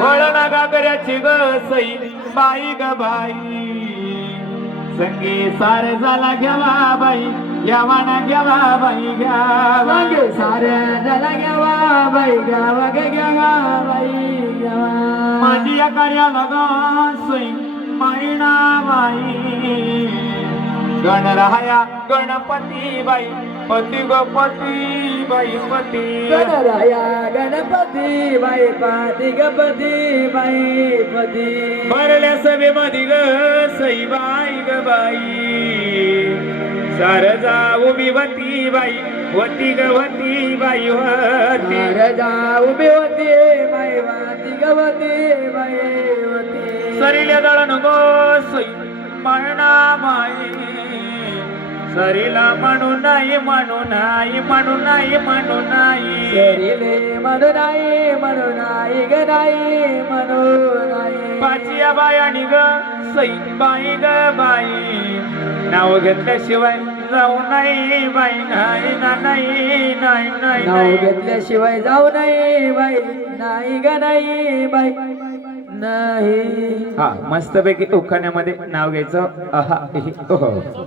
गोळणा गागऱ्याची ग सई बाई ग बाई संगे सार झाला घ्यावा बाई घ्यावा ना घ्यावा बाई घ्यावा संगे सार झाला घ्यावा बाई घ्यावा ग घ्यावा बाई घ्यावा माझी या कार्याला ग सई मैना बाई गणराया गणपती बाई पती ग पती बाई पती गणराया गणपती बाई पती गणपती बाई पती भरल्या सभेमध्ये ग सई बाई ग बाई शारदा उभी होती बाई होती ग होती बाई होती शारदा उभी होती बाई होती ग होती बाई होती सरील्या दळण गो सई म्हणा माई सरीला म्हणू नाही म्हणू नाही म्हणू नाही म्हणू नाही सरीले म्हणू नाही म्हणू नाही ग नाही म्हणू नाही पाचिया बाई आणि ग सई बाई ग बाई नाव घेतल्याशिवाय जाऊ नाही बाई नाही ना नाही नाही नाही नाव घेतल्याशिवाय जाऊ नाही बाई नाही ग नाही बाई नाही हा मस्तपैकी उखाण्यामध्ये नाव घ्यायचं आहा ओहो